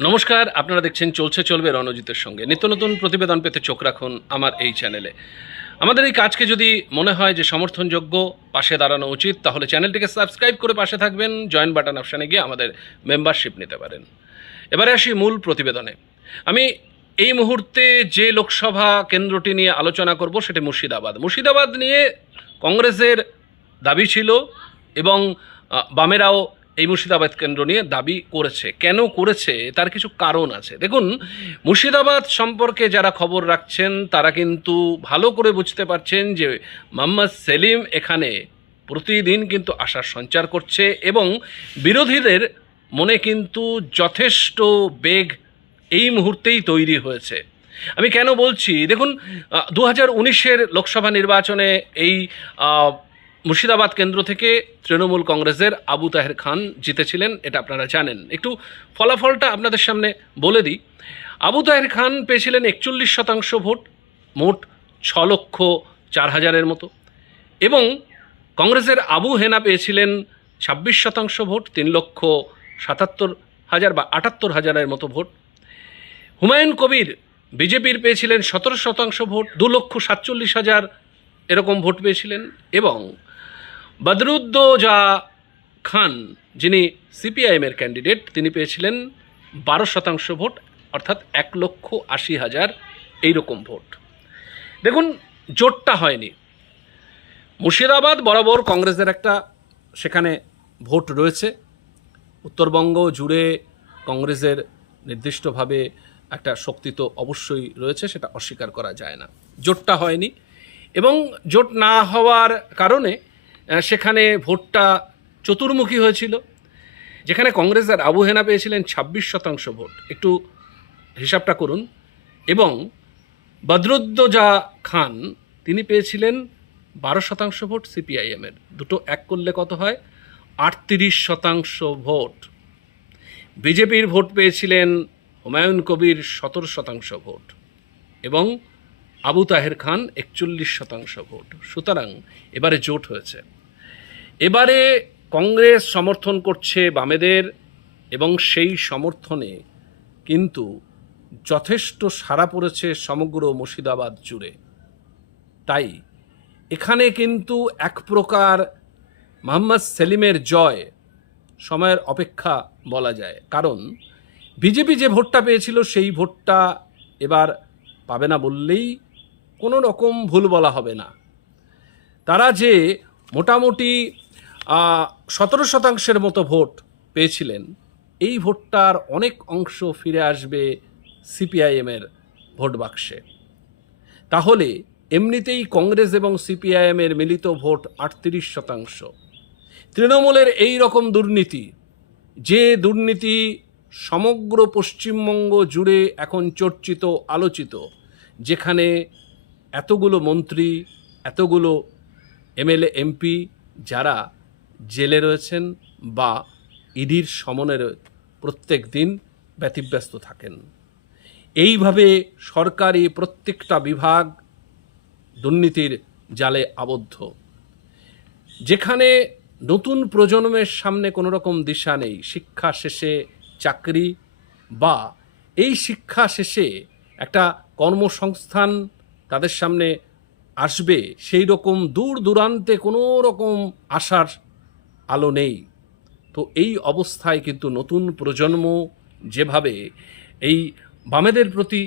নমস্কার, আপনারা দেখছেন চলছে চলবে রণজিতের সঙ্গে। নিত্য নতুন প্রতিবেদন পেতে চোখ রাখুন আমার এই চ্যানেলে। আমাদের এই কাজকে যদি মনে হয় যে সমর্থনযোগ্য, পাশে দাঁড়ানো উচিত, তাহলে চ্যানেলটিকে সাবস্ক্রাইব করে পাশে থাকবেন, জয়েন বাটন অপশানে গিয়ে আমাদের মেম্বারশিপ নিতে পারেন। এবারে আসি মূল প্রতিবেদনে। আমি এই মুহূর্তে যে লোকসভা কেন্দ্রটি নিয়ে আলোচনা করব সেটি মুর্শিদাবাদ। মুর্শিদাবাদ নিয়ে কংগ্রেসের দাবি ছিল এবং বামেরাও এই মুর্শিদাবাদ কেন্দ্র নিয়ে দাবি করেছে। কেন করেছে? তার কিছু কারণ আছে। দেখুন, মুর্শিদাবাদ সম্পর্কে যারা খবর রাখছেন, তারা কিন্তু ভালো করে বুঝতে পারছেন যে মোহাম্মদ সেলিম এখানে প্রতিদিন কিন্তু আশার সঞ্চার করছে এবং বিরোধীদের মনে কিন্তু যথেষ্ট বেগ এই মুহূর্তেই তৈরি হয়েছে। আমি কেন বলছি? দেখুন দু হাজার লোকসভা নির্বাচনে এই মুর্শিদাবাদ কেন্দ্র থেকে তৃণমূল কংগ্রেসের আবু তাহের খান জিতেছিলেন, এটা আপনারা জানেন। একটু ফলাফলটা আপনাদের সামনে বলে দিই। আবু তাহের খান পেয়েছিলেন একচল্লিশ শতাংশ ভোট, মোট ছ লক্ষ চার হাজারের মতো। এবং কংগ্রেসের আবু হেনা পেয়েছিলেন ছাব্বিশ শতাংশ ভোট, তিন লক্ষ সাতাত্তর হাজার বা আটাত্তর হাজারের মতো ভোট। হুমায়ুন কবির বিজেপির পেয়েছিলেন সতেরো শতাংশ ভোট, দু লক্ষ সাতচল্লিশ হাজার এরকম ভোট পেয়েছিলেন। এবং বদরুদ্দোজা খান, যিনি সিপিআইএমের ক্যান্ডিডেট, তিনি পেয়েছিলেন বারো শতাংশ ভোট, অর্থাৎ এক লক্ষ আশি হাজার এইরকম ভোট। দেখুন, জোটটা হয়নি। মুর্শিদাবাদ বরাবর কংগ্রেসের একটা সেখানে ভোট রয়েছে। উত্তরবঙ্গ জুড়ে কংগ্রেসের নির্দিষ্টভাবে একটা শক্তি তো অবশ্যই রয়েছে, সেটা অস্বীকার করা যায় না। জোটটা হয়নি এবং জোট না হওয়ার কারণে সেখানে ভোটটা চতুর্মুখী হয়েছিল, যেখানে কংগ্রেসের আবু হেনা পেয়েছিলেন ছাব্বিশ শতাংশ ভোট। একটু হিসাবটা করুন। এবং বদরুদ্দোজা খান, তিনি পেয়েছিলেন বারো শতাংশ ভোট সিপিআইএমের দুটো এক করলে কত হয়? আটত্রিশ শতাংশ ভোট। বিজেপির ভোট পেয়েছিলেন হুমায়ুন কবির সতেরো শতাংশ ভোট এবং আবু তাহের খান একচল্লিশ শতাংশ ভোট। সুতরাং এবারে জোট হয়েছে। এবারে কংগ্রেস সমর্থন করছে বামেদের এবং সেই সমর্থনে কিন্তু যথেষ্ট সাড়া পড়েছে সমগ্র মুর্শিদাবাদ জুড়ে। তাই এখানে কিন্তু এক প্রকার মোহাম্মদ সেলিমের জয় সময়ের অপেক্ষা বলা যায়। কারণ বিজেপি যে ভোটটা পেয়েছিল সেই ভোটটা এবার পাবে না বললেই কোনো রকম ভুল বলা হবে না। তারা যে মোটামুটি সতেরো শতাংশের মতো ভোট পেয়েছিলেন। এই ভোটটার অনেক অংশ ফিরে আসবে সিপিআইএমের ভোট বাক্সে। তাহলে এমনিতেই কংগ্রেস এবং সিপিআইএমের মিলিত ভোট আটত্রিশ শতাংশ। তৃণমূলের এই রকম দুর্নীতি, যে দুর্নীতি সমগ্র পশ্চিমবঙ্গ জুড়ে এখন চর্চিত, আলোচিত, যেখানে এতগুলো মন্ত্রী, এতগুলো এমএলএ, এমপি, যারা জেলে রয়েছেন বা ইডির সমনের প্রত্যেক দিন ব্যতিব্যস্ত থাকেন। এইভাবে সরকারি প্রত্যেকটা বিভাগ দুর্নীতির জালে আবদ্ধ। যেখানে নতুন প্রজন্মের সামনে কোনো রকম দিশা নেই, শিক্ষা শেষে চাকরি বা এই শিক্ষা শেষে একটা কর্মসংস্থান তাদের সামনে আসবে সেই রকম দূর দূরান্তে কোনো রকম আশার আলো নেই। তো এই অবস্থায় কিন্তু নতুন প্রজন্ম যেভাবে এই বামেদের প্রতি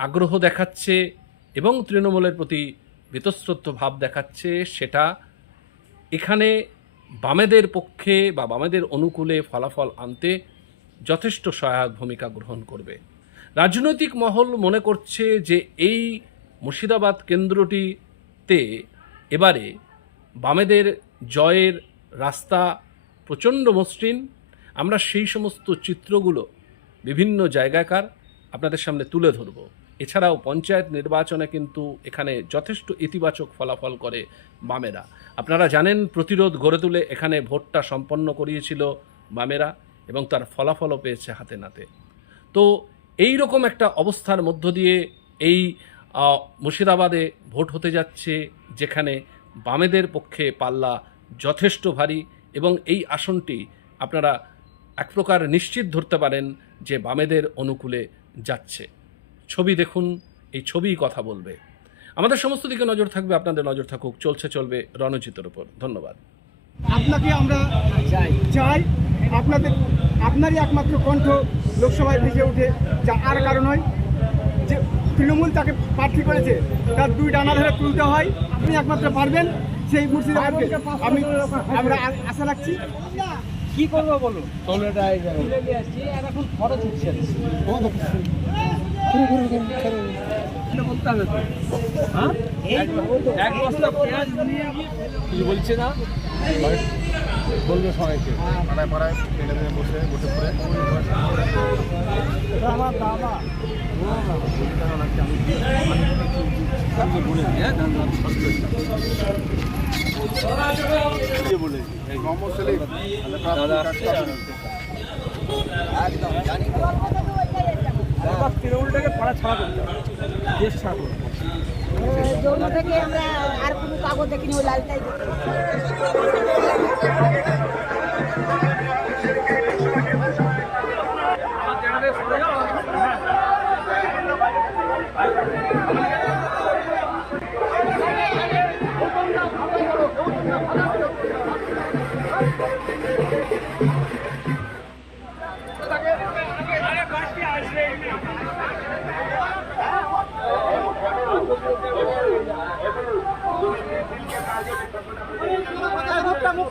আগ্রহ দেখাচ্ছে এবং তৃণমূলের প্রতি বীতশ্রদ্ধ ভাব দেখাচ্ছে, সেটা এখানে বামেদের পক্ষে বা বামেদের অনুকূলে ফলাফল আনতে যথেষ্ট সহায়ক ভূমিকা গ্রহণ করবে। রাজনৈতিক মহল মনে করছে যে এই মুর্শিদাবাদ কেন্দ্রটিতে এবারে বামেদের জয়ের রাস্তা প্রচণ্ড মসৃণ। আমরা সেই সমস্ত চিত্রগুলো বিভিন্ন জায়গাকার আপনাদের সামনে তুলে ধরব। এছাড়াও পঞ্চায়েত নির্বাচনে কিন্তু এখানে যথেষ্ট ইতিবাচক ফলাফল করে বামেরা। আপনারা জানেন, প্রতিরোধ গড়ে তুলে এখানে ভোটটা সম্পন্ন করিয়েছিল বামেরা এবং তার ফলাফলও পেয়েছে হাতে নাতে। তো এই রকম একটা অবস্থার মধ্য দিয়ে এই মুর্শিদাবাদে ভোট হতে যাচ্ছে, যেখানে বামেদের পক্ষে পাল্লা যথেষ্ট ভারী এবং এই আসনটি আপনারা এক প্রকার নিশ্চিত ধরতে পারেন যে বামেদের অনুকূলে যাচ্ছে। ছবি দেখুন, এই ছবিই কথা বলবে। আমাদের সমস্ত দিকে নজর থাকবে, আপনাদের নজর থাকুক, চলছে, চলবে রণজিতের উপর। ধন্যবাদ। আপনাকে আমরা চাই, আপনাদের, আপনারই একমাত্র কণ্ঠ লোকসভায় ভেসে ওঠে যা আর কারণ হয়। যে তৃণমূল তাকে প্রার্থী করেছে, তার দুই ডানা ধরে তুলতে হয়, আপনি একমাত্র পারবেন। সেই মুর্শিদাবাদকে আমি আমরা আশা রাখছি। কি করব বলো এখন খরচ তো। হ্যাঁ? এক বস্তা পেঁয়াজ নিয়ে কি বলছে না? বলবে সবাইকে। পাড়ায় পাড়ায় ছেলেদের বসে বসে পড়ে। আমার দাদা। তৃণমূলটাকে। থেকে আমরা আর কোনো কাগজ দেখিনি ওই লালটাই